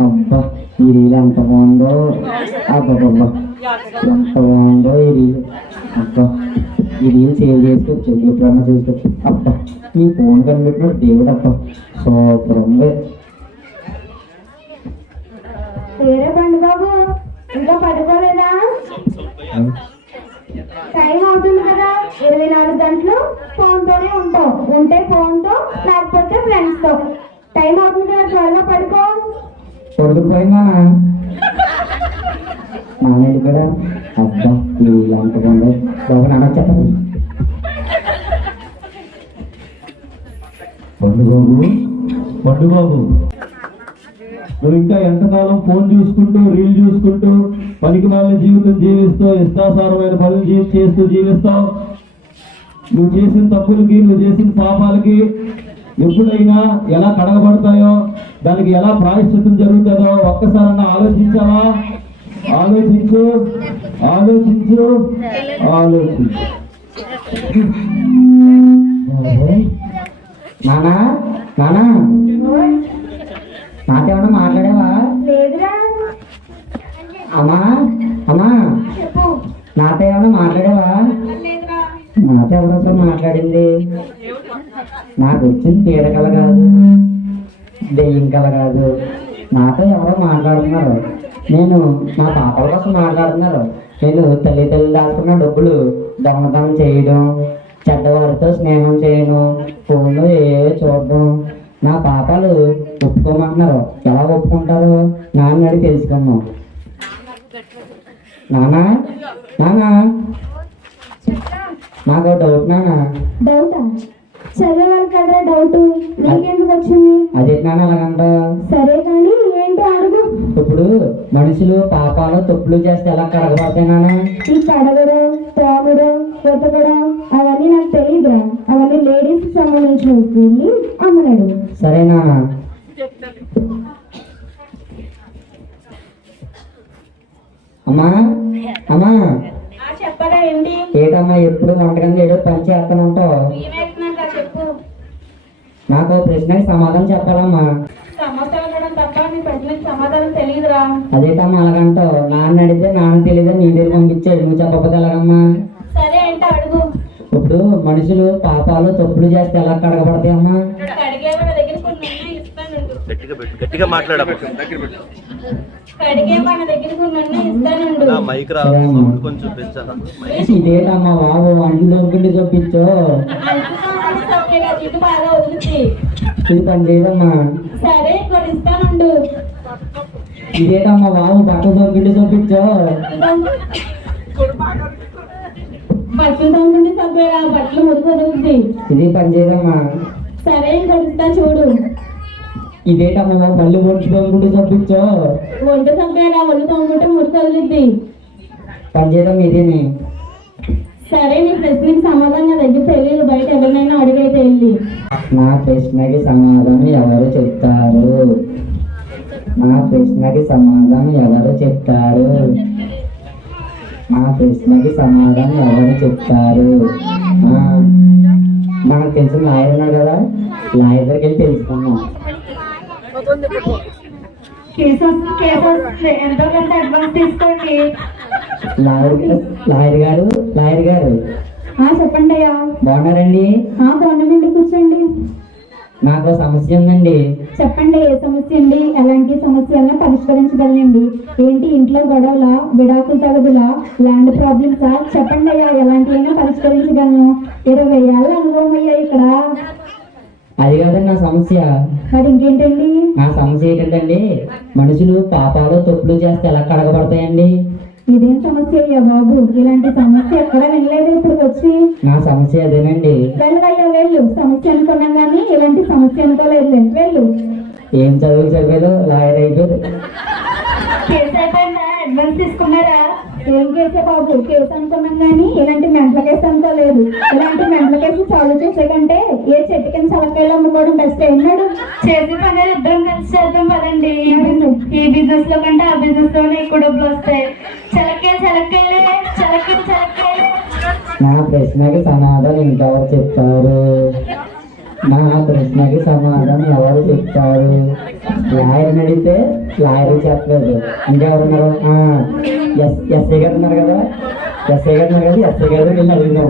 అబ్బా ఈ రీల్ ఎంత బాగుందో అబ్బబ్బబ్బా ఎంత బాగుందో ఈ రీల్ అబ్బా ఈ రీల్ సేవ్ చేసుకోవచ్చు ఎప్పుడన్నా చూసుకోవచ్చు అబ్బా ఈ ఫోన్ కనిపెట్టిన దేవుడు అబ్బా సూపర్ ఉంది బాబు ఇంకా పడుకోలేదా టైం అవుతుంది కదా ఇరవై నాలుగు గంటలు ఫోన్ తోనే ఉంటావు ఉంటే ఫోన్తో లేకపోతే ఫ్రెండ్స్తో టైం అవుతుంది కదా త్వరగా పడుకో. పడుకుపోయిందా నానేది కూడా అబ్బా ఈ ఎంత బాబు నాన్న చెప్పండి. పండుగోబు పండుగోబు నువ్వు ఇంకా ఎంతకాలం ఫోన్ చూసుకుంటూ రీల్ చూసుకుంటూ పనికి మాలిన జీవితం జీవిస్తూ ఇష్టాసారమైన పనులు చే- చేస్తూ జీవిస్తావు? నువ్వు చేసిన తప్పులకి నువ్వు చేసిన పాపాలకి ఎప్పుడైనా ఎలా కడగబడతాయో దానికి ఎలా ప్రాయశ్చిత్తం జరుగుతుందో ఒక్కసారన్నా ఆలోచించావా? ఆలోచించు. ఆలోచించు. ఆలోచించు. నానా నానా. నాకేమన్నా మాట్లాడావా? అమ్మా అమ్మా. నాతో ఏమన్నా మాట్లాడావా? నాతో ఎవరితో మాట్లాడింది. నాకు వచ్చింది పీడకల కాదు దెయ్యం కల కాదు? నాతో ఎవరో మాట్లాడుతున్నారు? నేను నా పాపల కోసం మాట్లాడుతున్నారు. నేను తల్లి తల్లి దాచుకున్న డబ్బులు దొంగతనం చేయడం చెడ్డవారితో స్నేహం చేయడం ఫోన్లో ఏ చూడడం. నా పాపాలు ఒప్పుకోమంటున్నారు. ఎలా ఒప్పుకుంటారు? నాన్న అడిగి తెలుసుకున్నాం నానా నానా నాకు డౌట్ నానా డౌటా చదివేవాళ్ళు కదా డౌట్ నీకెందుకు వచ్చింది? అదే నాన్న అలాగంట సరే కానీ ఏంటో అడుగు. ఇప్పుడు మనుషులు పాపాలు తప్పులు చేస్తే ఎలా కడగబడతాయి నాన్న? ఈ కడగడం తోమడం ఉతకడం అవన్నీ నాకు తెలియదురా అవన్నీ లేడీస్ సంబంధించిన వెళ్ళి అమ్మనాడు సరే నాన్న. అమ్మా అమ్మా. చెప్పరా ఏంటి ఏటమ్మా ఎప్పుడు వంటకంగా ఏదో పని చేస్తాను ఉంటావు ఏమైతుందంట చెప్పు నాకు ప్రశ్నకి సమాధానం చెప్పాలమ్మా. సమస్య ఉండడం తప్ప నీ ప్రశ్నకి సమాధానం తెలియదురా. అదేటమ్మా అలాగంటావు నాన్న అడిగితే నాన్న తెలియదు నీ దగ్గర పంపించాడు. నువ్వు చెప్పకపోతే ఎలాగమ్మా సరే ఏంటో అడుగు. ఇప్పుడు మనుషులు పాపాలు తప్పులు చేస్తే ఎలా కడగబడతాయమ్మా గట్టిగా పెట్టు గట్టిగా మాట్లాడమ్మా. కడిగే వాళ్ళ దగ్గర కొన్ని ఉన్నాయి ఇస్తానండు. నా మైక్ రా సౌండ్ కొంచెం పెంచాలా? మైక్ ఇదేటమ్మా బాబు? వంటలు దొరుకుంటే చూపించు. ఇటు బాగా వదులుతుంది ఇది పని చేయదమ్మా. సరే కొన్ని ఇస్తానండు. ఇదేటమ్మా బాబు? బట్టలు దొరుకుంటే చూపించు. బట్టలు తోముకుంటే సభ్యురా బట్టలు మురికి వదులుతుంది ఇది పని చేయదమ్మా. సరే ఇస్తా చూడు. ఇదేటమ్మా మళ్ళీ ఒంటి దొరుకుంటే చూపించు వంట సభ్యురా ఒళ్ళు తోముకుంటే మురికి వదులుద్ది. పని చేయదమ్మా ఇదేని సరే నీ ప్రశ్నకి సమాధానం నా దగ్గర తెలియదు. బయట ఎవరినైనా అడిగైతే వెళ్ళి నా ప్రశ్నకి సమాధానం ఎవరు చెప్తారు? నా ప్రశ్నకి సమాధానం ఎవరు చెప్తారు? నా ప్రశ్నకి సమాధానం ఎవరు చెప్తారు? ఆ, మనకు తెలిసిన లాయర్ ఉన్నాడు కదా. లాయర్ దగ్గరికి వెళ్ళి తెలుసుకున్నాం కేసు కేసు వస్తే ఎంతో కొంత అడ్వాన్స్ తీసుకోండి లాయర్ గారు- గారు చెప్పండి అయ్యా. బాగున్నారండి? ఆ, బాగున్నామండి కూర్చోండి. నాకు సమస్య ఉందండి. చెప్పండి ఏ సమస్య అండి? ఎలాంటి సమస్యలను పరిష్కరించగలనండి? ఏంటి ఇంట్లో గొడవల విడాకులు తగదులా ల్యాండ్ ప్రాబ్లమ్సా చెప్పండి అయ్యా ఎలాంటివైనా పరిష్కరించగలను? ఇరవై ఏళ్ళ అనుభవం అయ్యా ఇక్కడ. అది కాదండి నా సమస్య. మరి ఇంకేంటండి? నా సమస్య ఏంటంటే మనుషులు పాపాలు తప్పులు చేస్తే ఎలా కడగబడతాయండి? ఇదేం సమస్య అయ్యా బాబు? ఇలాంటి సమస్య ఎక్కడ వినలేదు ఇప్పుడు వచ్చి నా సమస్య అదేనండి. వెళ్ళవయ్యా వెళ్ళు సమస్య అనుకున్నాం కానీ ఇలాంటి సమస్య అనుకోలేదు వెళ్ళు. ఏం చదువు చదివాలో లాయర్ అయిపోయారు. అడ్వాన్స్ తీసుకున్నారా? ఏం కేసే బాబు? కేసు అనుకున్నాం కానీ ఇలాంటి మెంటల కేసు అనుకోలేదు. ఇలాంటి మెంటల కేసు సాల్వ్ చేసే కంటే ఏ చెట్టు కింద చలకాయలు అమ్ముకోవడం బెస్ట్ అన్నాడు చేసే పని ఇద్దరం కలిసి చేద్దాం పదండి. ఈ బిజినెస్లో కంటే ఆ బిజినెస్లోనే ఎక్కువ డబ్బులు వస్తాయి. చలకాయలు చలకాయలే చలకాయలు చలకాయలు నా ప్రశ్నకి సమాధానం ఇంకెవరు చెప్తారు? నా ప్రశ్నకి సమాధానం ఎవరు చెప్తారు? లాయర్ని అడిగితే లాయర్ చెప్పలేదు. ఇంకెవరున్నారు? ఆ, ఎస్ ఎస్ఐ గారు ఉన్నారు కదా? ఎస్ఐ గారు ఉన్నారు కదా? ఎస్ఐ గారు వెళ్ళి అడుగుదాం.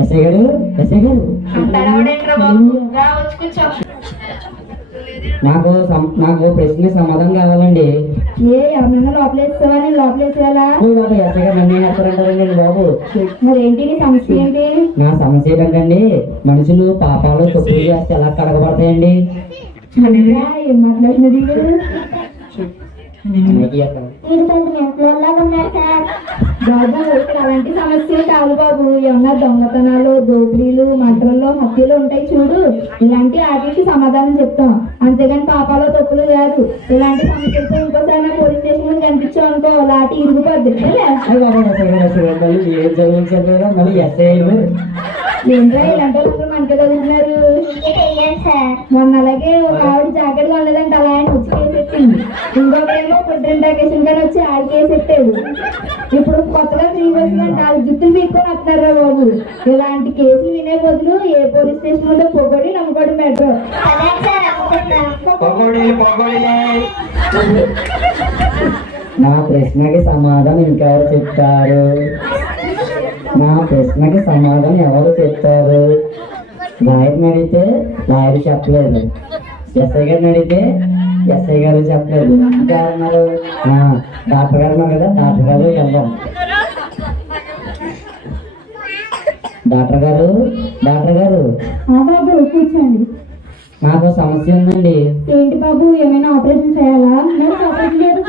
ఎస్ఐ గారు? ఎస్ఐ గారు? నాకు నాకు ప్రశ్న సమాధానం కావాలండి. ఏ ఎవరైనా లోపలేస్తావా? నేను లోపలేసేయాలా? ఓ బాబు ఎస్ఐ గారు నన్ను బాబు. ఏంటి నీ సమస్య ఏంటి? నా సమస్య ఏంటండి మనుషులు పాపాలు తప్పులు చేస్తే ఎలా కడగబడతాయండి? ఏం మాట్లాడుతున్నది బాబు అలాంటి సమస్యలు కాదు బాబు ఏమన్నా దొంగతనాలు దోపిడీలు మంటల్లో హత్యలు ఉంటాయి చూడు ఇలాంటి వాటికి సమాధానం చెప్తాం అంతేగాని పాపాలు తప్పులు కాదు ఇలాంటి సమస్యలతో ఇంకోసారి నా పోలీస్ స్టేషన్ కనిపించాం అనుకో లాంటి ఇరిగిపోద్ది లే. ఏంట్రా ఇలాంటి మనకే చదువుతున్నారు మొన్న అలాగే ఒక ఆవిడ జాకెట్ కొనలేదంటే అలా ఆయన వచ్చి కేసెట్టింది ఇంకొకరేమో పుట్టిన వెకేషన్ కానీ వచ్చి ఆడి కేసెట్టాడు ఇప్పుడు కొత్తగా ఫ్రీ వచ్చిందంటే వాళ్ళ జుట్టులు పీక్కొని వస్తున్నారా బాబు. ఇలాంటి కేసులు వినే బదులు ఏ పోలీస్ స్టేషన్లో పొగడి నమ్ముకోవడం బెటర్ నా ప్రశ్నకి సమాధానం ఇంకెవరు చెప్తారు? నా ప్రశ్నకి సమాధానం ఎవరు చెప్తారు లాయర్ని అడిగితే లాయర్ చెప్పలేదు. ఎస్ఐ గారిని అడిగితే ఎస్ఐ గారు చెప్పలేదు. ఇంకా ఉన్నారు? డాక్టర్ గారు కదా డాక్టర్ గారు వెళ్దాం డాక్టర్ గారు డాక్టర్ గారు. బాబు కూర్చోండి. నాకు సమస్య ఉందండి. ఏంటి బాబు ఏమైనా ఆపరేషన్ చేయాలా? ఆపరేషన్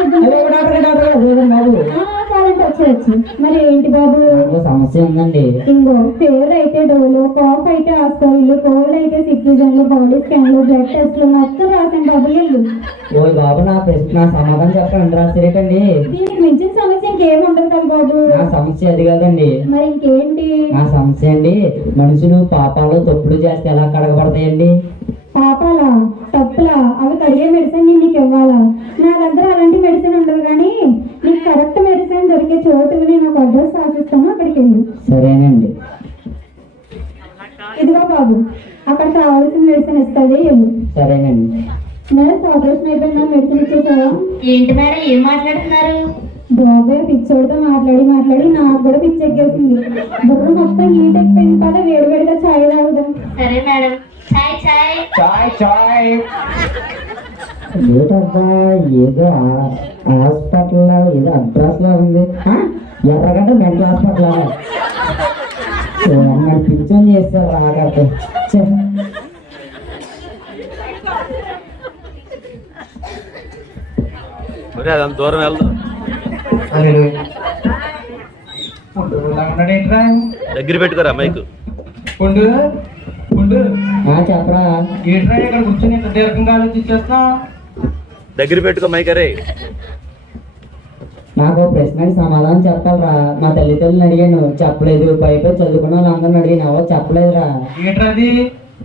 బాబు కావాలంటే వచ్చేయచ్చు. మరి ఏంటి బాబు? సమస్య ఉందండి. ఇంకో ఫీవర్ అయితే డోలో కాఫ్ అయితే ఆస్కోయిల్ కోల్డ్ అయితే సిట్రిజన్లు బాడీ స్కాన్లు బ్లడ్ టెస్ట్లు మొత్తం రాసాను బాబు వెళ్ళు ఓ బాబు నా ప్రశ్న నా సమాధానం చెప్పండి రాసిరేటండి దీనికి మించిన సమస్య ఇంకేం ఉండదు కదా బాబు. నా సమస్య అది కాదండి. మరి ఇంకేంటి? నా సమస్య అండి మనుషులు పాపాలు తప్పులు చేస్తే ఎలా కడగబడతాయండి? పాపాలా తప్పులా అవి కడిగే మెడిసిన్ నేను నీకు ఇవ్వాలా? నా దగ్గర అలాంటి మెడిసిన్ ఉండదు కానీ నీకు కరెక్ట్ మెడిసిన్ దొరికే చోటు నేను ఒక అడ్రస్ రాసిస్తాను అక్కడికి వెళ్ళు. సరేనండి. ఇదిగో బాబు అక్కడ కావాల్సిన మెడిసిన్ ఇస్తుంది వెళ్ళు. సరేనండి. నర్స్ ఆపరేషన్ అయిపోయినా మెడిసిన్ ఇచ్చేసావా? ఏంటి మేడం ఏం మాట్లాడుతున్నారు? బాబాయ్ పిచ్చోడితో మాట్లాడి మాట్లాడి నాకు కూడా పిచ్చి ఎక్కేసింది బుర్ర మొత్తం హీట్ ఎక్కిపోయింది పద వేడి వేడిగా చాయ్ తాగుదాం. సరే మేడం. చాయ్ చాయ్ ఏటబ్బా ఏదో హాస్పిటల్ ఏదో అడ్రస్లో ఉంది? Erragadda mental hospital? మరి పిచ్చని చేస్తారు అదంత దూరం వెళ్దాం. దగ్గర పెట్టుకోరా మైక్. ఉండు. చెప్పరా. ఏంట్రా ఇక్కడ కూర్చొని ఇంత దీర్ఘంగా ఆలోచించేస్తా దగ్గర పెట్టుకో మైక్ అరే. నాకు ప్రశ్నకి సమాధానం చెప్పాలరా. మా తల్లిదండ్రులు అడిగాను. చెప్పలేదు. పైపై చదువుకున్న వాళ్ళందరిని అడిగాను. ఎవరు చెప్పలేదురా.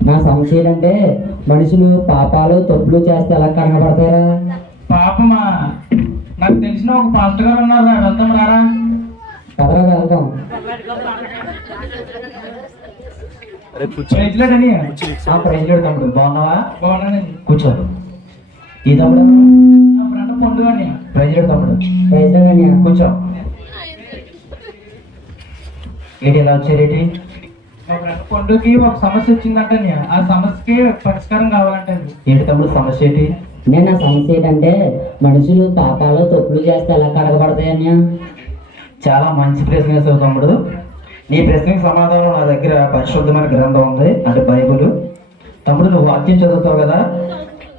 నా సమస్య ఏంటంటే మనుషులు పాపాలు తప్పులు చేస్తే ఎలా కనబడతారా పాపమా? నాకు తెలిసిన ఒక పాస్టర్ గారు ఉన్నారా వెళ్తాం రారా. పదరా వెళ్దాం అరే కూర్చో ప్రైజ్లాడని ఆ ప్రెసిడెంట్ తమ్ముడు బాగున్నావా? బాగున్నానండి. కూర్చో. ఈ తమ్ముడు ప్రెసిడెంట్ తమ్ముడు. అని కూర్చో. ఏంటి ఎలా వచ్చారేంటి పండుగకి ఒక సమస్య వచ్చిందంటని ఆ సమస్యకి పరిష్కారం కావాలంటే ఏంటి తమ్ముడు సమస్య ఏంటి? నేను నా సమస్య ఏంటంటే మనుషులు పాపాలు తప్పులు చేస్తే ఎలా కడగబడతాయన్యా చాలా మంచి ప్రశ్న వేసావు తమ్ముడు. నీ ప్రశ్నకు సమాధానం నా దగ్గర పరిశుద్ధమైన గ్రంథం ఉంది అంటే బైబుల్. తమ్ముడు నువ్వు వాక్యం చదువుతావు కదా?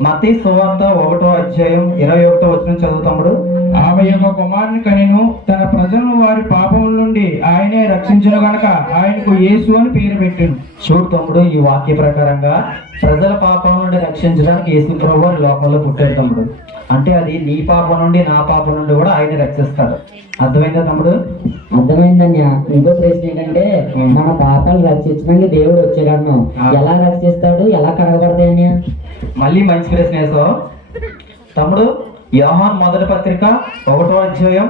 మతీ సువార్త ఒకటో అధ్యాయం ఇరవై ఒకటో వచ్చిన చదువు తమ్ముడు. ఆమె యొక్క కుమారుని కనిను తన ప్రజలను వారి పాపముల నుండి ఆయనే రక్షించును గనక ఆయనకు యేసు అని పేరు పెట్టాను. చూడు తమ్ముడు ఈ వాక్య ప్రకారంగా ప్రజల పాపం నుండి రక్షించడానికి యేసు ప్రభు లోకంలో పుట్టాడు తమ్ముడు. అంటే అది నీ పాపం నుండి నా పాపం నుండి కూడా ఆయన రక్షిస్తాడు. అర్థమైందా తమ్ముడు? అర్థమైందన్యా ఇంకో ప్రశ్న ఏంటంటే మన పాపాలు రక్షించడానికి దేవుడు వచ్చాడన్నాం ఎలా రక్షిస్తాడు? ఎలా కడగబడతాయన్యా మళ్ళీ మంచి ప్రశ్న వేసావు. తమ్ముడు యోహాన్ మొదటి పత్రిక ఒకటో అధ్యాయం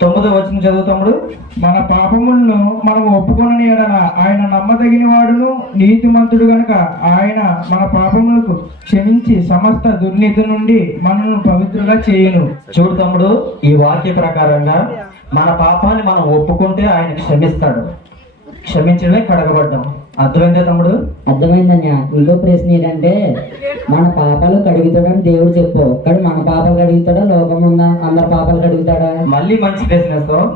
తొమ్మిదో వచ్చిన చదువుతాముడు మన పాపములను మనం ఒప్పుకొనని ఎడల ఆయన నమ్మదగిన వాడును నీతిమంతుడు గనుక ఆయన మన పాపములకు క్షమించి సమస్త దుర్నీతి నుండి మనల్ని పవిత్రుగా చేయను. చూడు తమ్ముడు ఈ వాక్య ప్రకారంగా మన పాపాన్ని మనం ఒప్పుకుంటే ఆయన క్షమిస్తాడు. క్షమించడమే కడగబడ్డాం. అర్థమైందే తమ్ముడు? అర్థమైందన్య ఇంకో ప్రశ్న ఏంటంటే మన పాపాలు కడుగుతాడని దేవుడు చెప్పు. కానీ మన పాపాలు కడుగుతాడా? లోకం ఉందా అందరి పాపాలు కడుగుతాడా? మళ్ళీ మంచి ప్రశ్న వేస్తావు.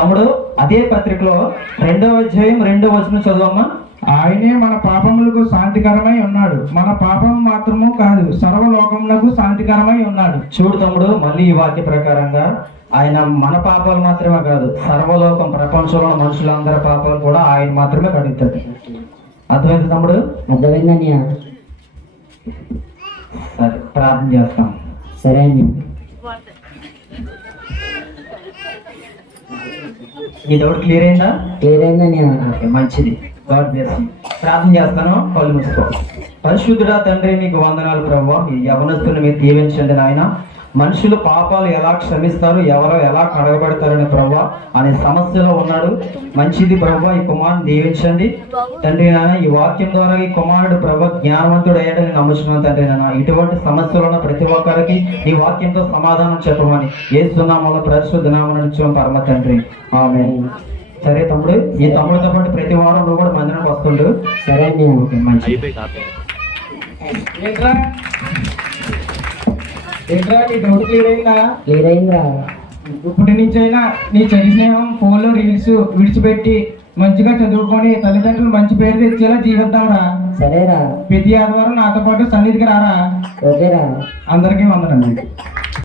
తమ్ముడు అదే పత్రికలో రెండవ అధ్యాయం రెండవ వచనం చదువమ్మా. ఆయనే మన పాపములకు శాంతికరమై ఉన్నాడు. మన పాపం మాత్రము కాదు సర్వలోకములకు శాంతికరమై ఉన్నాడు. చూడు తమ్ముడు మళ్ళీ ఈ వాక్య ప్రకారంగా ఆయన మన పాపాలు మాత్రమే కాదు సర్వలోకం ప్రపంచంలో మనుషులందరి పాపాలు కూడా ఆయన మాత్రమే కడుగుతాడు. అర్థమైంది తమ్ముడు? అర్థమైందన్య సరే ప్రార్థన చేస్తాం. సరే అన్య ఈ డౌట్ క్లియర్ అయిందా? క్లియర్ అయిందన్య ఓకే మంచిది. God bless you. ప్రార్థన చేస్తాను కళ్ళు మూసుకో. పరిశుద్ధుడా తండ్రి నీకు వందనాలు ప్రభావ. ఈ యవనస్తుని మీరు దీవించండి నాయన. మనుషులు పాపాలు ఎలా క్షమిస్తారు ఎవరో ఎలా కడగబడతారని ప్రభా అనే సమస్యలో ఉన్నాడు. మంచిది ప్రభా ఈ కుమారుని దీవించండి. తండ్రి నాయన ఈ వాక్యం ద్వారా ఈ కుమారుడు ప్రభా జ్ఞానవంతుడు అయ్యాడని నమ్ముచున్నాను తండ్రి నాయన. ఇటువంటి సమస్యలు ఉన్న ప్రతి ఒక్కరికి ఈ వాక్యంతో సమాధానం చెప్పమని ఏ సున్నామంలో పరిశుద్ధ నామం పరమ తండ్రి. ఆమె సరే తమ్ముడు ఈ తమ్ముడితో పాటు ప్రతి వారం నువ్వు కూడా మందిరానికి వస్తుండు. సరే ఓకే మంచి ఏంట్రా ఏంట్రా నీ డౌట్ క్లియర్ అయిందా క్లియర్ అయిందా ఇప్పటి నుంచైనా నీ చరి స్నేహం ఫోన్లో రీల్స్ విడిచిపెట్టి మంచిగా చదువుకొని తల్లిదండ్రులు మంచి పేరు తెచ్చేలా జీవిద్దాంరా. సరేరా. ప్రతి ఆదివారం నాతో పాటు సన్నిధికి రారా? ఓకేరా. అందరికీ వందనండి